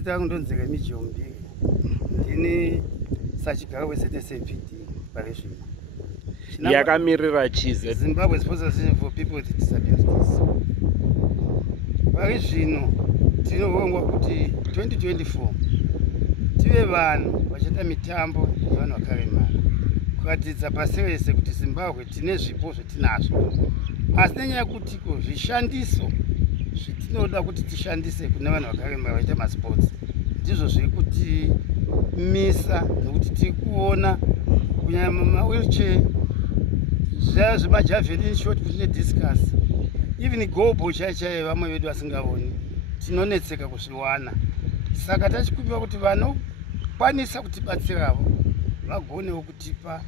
Zita rangu ndonzi Remigious Mumbire. Ndini sachigaro weZimbabwe parishini. Yakamirira chize Zimbabwe Sponsorship for People with Disabilities. Parishino tinobongwa kuti 2024 tive vanhu vachita mitambo yevanhu vakaremara. Kuratidza pasi rese kuti Zimbabwe tine zvipo zvetinazvo. Asi nenyaya yekuti zvishandiso zvitinoda kuti tishandise kune vanhu vakaremara vaita masports ndizvo zviri kuti misa nokuti tiri kuona kunyanya mawheelchair zvemajavelin shot kuti nediscus even gobo chaichaiye vamwe vedu vasingaoni tinonetseka kuzviwana. Saka tachikumbira kuti vanokwanisa kutibatsiravo vagonewo kutipa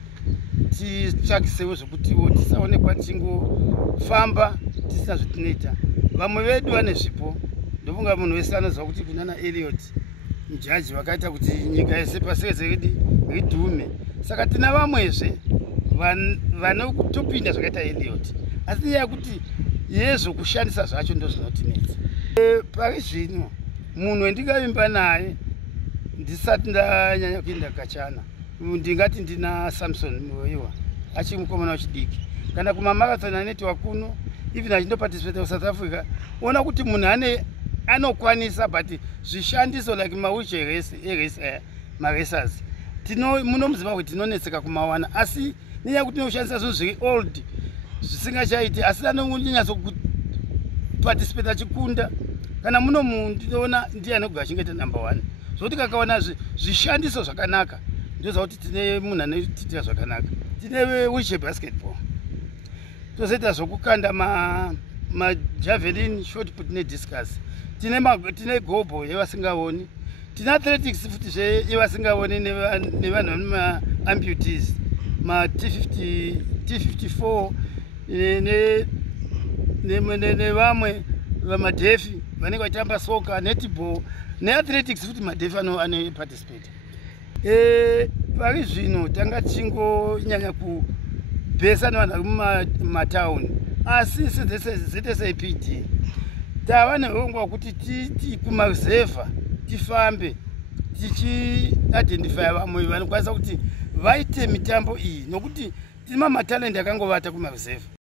titsvakisewo zvokutiwo tisaonekwa tingofamba tisina zvetinoita. Vamwe vedu vane zvipo. Ndofunga munhu wese anoziva kuti kunana Elliot mujaji vakaita kuti nyika yese pasi rese ridhume. Saka tina vamwezve vanotopinda zvakaita Elliot. Asi nyaya yekuti yezvokushandisa zvacho ndozvinotinetsa. Pari zvino munhu wendingavimba naye ndisati ndanyanya kuenda kachana ndingati ndina Samson Muroiwa achiri mukomana wechidiki. Kana kumamarathon anetiwa kuno even achindoparticipate South Africa ona kuti munhu anokwanisa but zvishandiso like mawheelchair race maracers muno muZimbabwe tinonetseka kumawana. Asi nenyaya yekuti tinoshandisa zvinhu zviri old zvisingachaiti asi anonyanyatso kuparticipate achikunda. Kana muno munhu ndinoona ndiye anogara achingeta number 1 zvokuti kakaona zvishandiso zvakanaka ndoziva kuti tine munhu anotiitira zvakanaka. Tine wheelchair basketball, tozoita zvokukanda majavelin shot put nediscus, tine gobo yevasingaoni, tine athletics futi yevasingaoni nevanhu vane maamputees, T54 nevamwe vamadefi vanenge vachitamba soka, netball neathletics futi madefi anoparticipate. Pari zvino tanga tichingonyanya kubhesa nevanhu vari mumatauni, asi ZSAPD tava neurongwa kuti titi kumaruzevha tifambe tichiidentifya vamwe vanokwanisa kuti vaite mitambo iyi nokuti tine matalent akangovata kumaruzevha.